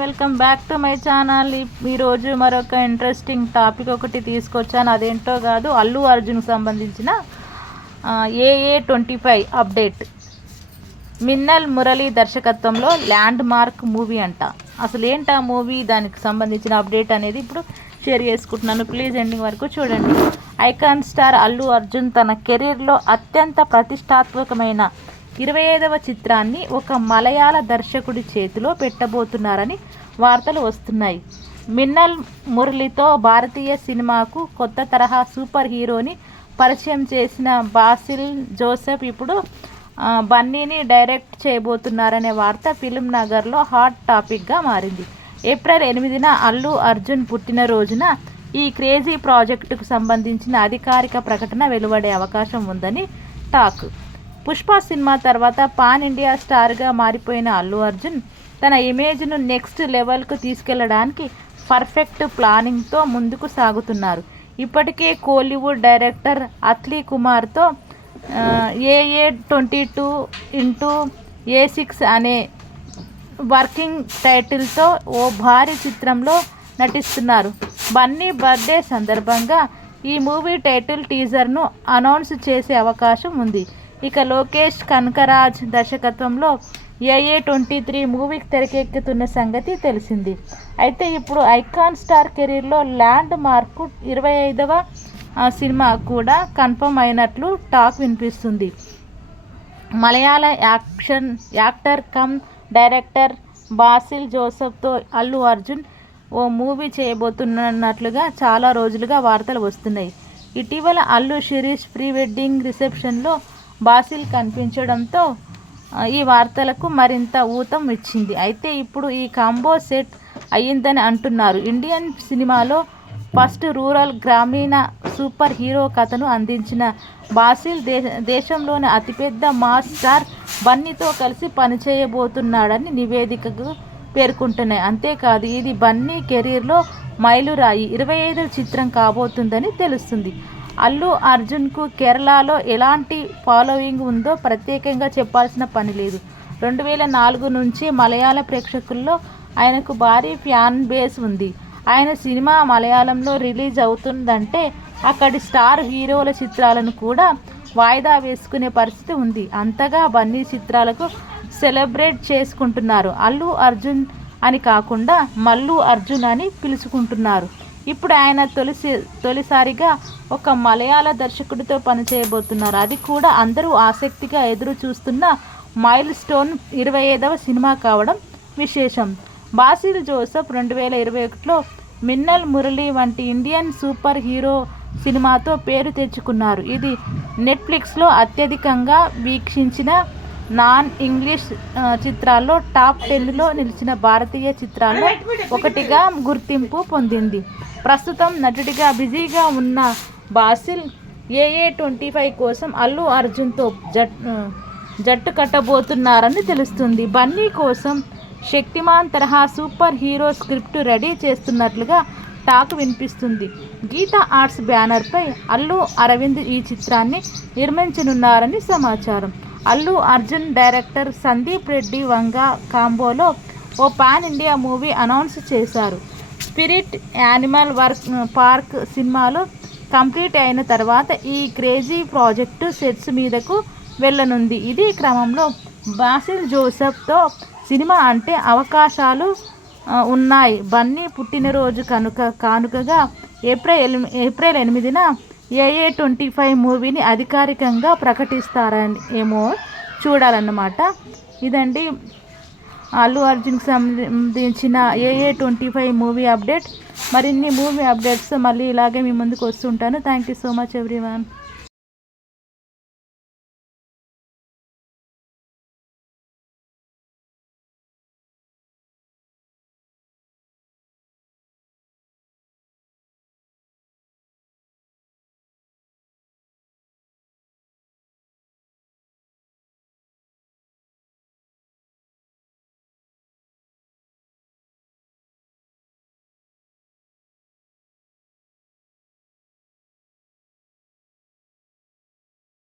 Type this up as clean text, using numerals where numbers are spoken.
Welcome back to my channel. ఈరోజు మరొక interesting topic ఒకటి తీసుకొచ్చాను. అదేంటో కాదు, అల్లు అర్జున్కి సంబంధించిన AA25 అప్డేట్. మిన్నల్ మురళి దర్శకత్వంలో ల్యాండ్ మార్క్ మూవీ అంట. అసలు ఏంటి ఆ మూవీ, దానికి సంబంధించిన అప్డేట్ అనేది ఇప్పుడు షేర్ చేసుకుంటున్నాను. ప్లీజ్ ఎండింగ్ వరకు చూడండి. ఐకాన్ స్టార్ అల్లు అర్జున్ తన కెరీర్లో అత్యంత ప్రతిష్టాత్మకమైన 25వ చిత్రాన్ని ఒక మలయాళ దర్శకుడి చేతిలో పెట్టబోతున్నారని వార్తలు వస్తున్నాయి. మిన్నల్ మురళితో భారతీయ సినిమాకు కొత్త తరహా సూపర్ హీరోని పరిచయం చేసిన బాసిల్ జోసెఫ్ ఇప్పుడు బన్నీని డైరెక్ట్ చేయబోతున్నారనే వార్త ఫిల్మ్ నగర్లో హాట్ టాపిక్గా మారింది. ఏప్రిల్ 8న అల్లు అర్జున్ పుట్టినరోజున ఈ క్రేజీ ప్రాజెక్టుకు సంబంధించిన అధికారిక ప్రకటన వెలువడే అవకాశం ఉందని టాక్. పుష్ప సినిమా తర్వాత పాన్ ఇండియా స్టార్గా మారిపోయిన అల్లు అర్జున్ తన ఇమేజ్ను నెక్స్ట్ లెవెల్కు తీసుకెళ్లడానికి పర్ఫెక్ట్ ప్లానింగ్తో ముందుకు సాగుతున్నారు. ఇప్పటికే కోలీవుడ్ డైరెక్టర్ అత్లీ కుమార్తో AA22x A6 అనే వర్కింగ్ టైటిల్తో ఓ భారీ చిత్రంలో నటిస్తున్నారు. బన్నీ బర్త్డే సందర్భంగా ఈ మూవీ టైటిల్ టీజర్ను అనౌన్స్ చేసే అవకాశం ఉంది. ఇక లోకేష్ కనకరాజ్ దర్శకత్వంలో AA23 మూవీకి తెరకెక్కుతున్న సంగతి తెలిసింది. అయితే ఇప్పుడు ఐకాన్ స్టార్ కెరీర్లో ల్యాండ్ మార్క్ 25వ సినిమా కూడా కన్ఫర్మ్ అయినట్లు టాక్ వినిపిస్తుంది. Malayalam actor cum director Basil జోసెఫ్తో అల్లు అర్జున్ ఓ మూవీ చేయబోతున్నట్లుగా చాలా రోజులుగా వార్తలు వస్తున్నాయి. ఇటీవల అల్లు శిరీష్ ప్రీ వెడ్డింగ్ రిసెప్షన్లో బాసిల్ కనిపించడంతో ఈ వార్తలకు మరింత ఊతం ఇచ్చింది. అయితే ఇప్పుడు ఈ కాంబో సెట్ అయ్యిందని అంటున్నారు. ఇండియన్ సినిమాలో ఫస్ట్ రూరల్ గ్రామీణ సూపర్ హీరో కథను అందించిన బాసిల్ దేశంలోని అతిపెద్ద మాస్ స్టార్ బన్నీతో కలిసి పనిచేయబోతున్నాడని నివేదికలు పేర్కొంటున్నాయి. అంతేకాదు, ఇది బన్నీ కెరీర్లో మైలురాయి 25వ చిత్రం కాబోతుందని తెలుస్తుంది. అల్లు అర్జున్కు కేరళలో ఎలాంటి ఫాలోయింగ్ ఉందో ప్రత్యేకంగా చెప్పాల్సిన పని లేదు. 2004 నుంచి మలయాళ ప్రేక్షకుల్లో ఆయనకు భారీ ఫ్యాన్ బేస్ ఉంది. ఆయన సినిమా మలయాళంలో రిలీజ్ అవుతుందంటే అక్కడి స్టార్ హీరోల చిత్రాలను కూడా వాయిదా వేసుకునే పరిస్థితి ఉంది. అంతగా బన్నీ చిత్రాలకు సెలబ్రేట్ చేసుకుంటున్నారు. అల్లు అర్జున్ అని కాకుండా మల్లు అర్జున్ అని పిలుచుకుంటున్నారు. ఇప్పుడు ఆయన తొలిసారిగా ఒక మలయాళ దర్శకుడితో పనిచేయబోతున్నారు. అది కూడా అందరూ ఆసక్తిగా ఎదురు చూస్తున్న మైల్ స్టోన్ 25వ సినిమా కావడం విశేషం. బాసిల్ జోసెఫ్ 2021లో మిన్నల్ మురళి వంటి ఇండియన్ సూపర్ హీరో సినిమాతో పేరు తెచ్చుకున్నారు. ఇది నెట్ఫ్లిక్స్లో అత్యధికంగా వీక్షించిన నాన్ ఇంగ్లీష్ చిత్రాల్లో టాప్ 10లో నిలిచిన భారతీయ చిత్రాల్లో ఒకటిగా గుర్తింపు పొందింది. ప్రస్తుతం నటుడిగా బిజీగా ఉన్న బాసిల్ AA25 కోసం అల్లు అర్జున్తో జట్టు కట్టబోతున్నారని తెలుస్తుంది. బన్నీ కోసం శక్తిమాన్ తరహా సూపర్ హీరో స్క్రిప్ట్ రెడీ చేస్తున్నట్లుగా టాక్ వినిపిస్తుంది. గీతా ఆర్ట్స్ బ్యానర్పై అల్లు అరవింద్ ఈ చిత్రాన్ని నిర్మించనున్నారని సమాచారం. అల్లు అర్జున్ డైరెక్టర్ సందీప్ రెడ్డి వంగ కాంబోలో ఓ పాన్ ఇండియా మూవీ అనౌన్స్ చేశారు. స్పిరిట్ యానిమల్ పార్క్ సినిమాలో కంప్లీట్ అయిన తర్వాత ఈ క్రేజీ ప్రాజెక్టు సెట్స్ మీదకు వెళ్ళనుంది. ఇదే క్రమంలో బాసిల్ జోసెఫ్తో సినిమా అంటే అవకాశాలు ఉన్నాయి. బన్నీ పుట్టినరోజు కానుకగా ఏప్రిల్ 8న AA25 మూవీని అధికారికంగా ప్రకటిస్తారని ఏమో చూడాలన్నమాట. ఇదండి అల్లు అర్జున్కి సంబంధించిన AA25 మూవీ అప్డేట్. మరిన్ని మూవీ అప్డేట్స్ మళ్ళీ ఇలాగే మీ ముందుకు వస్తుంటాను. Thank you so much everyone.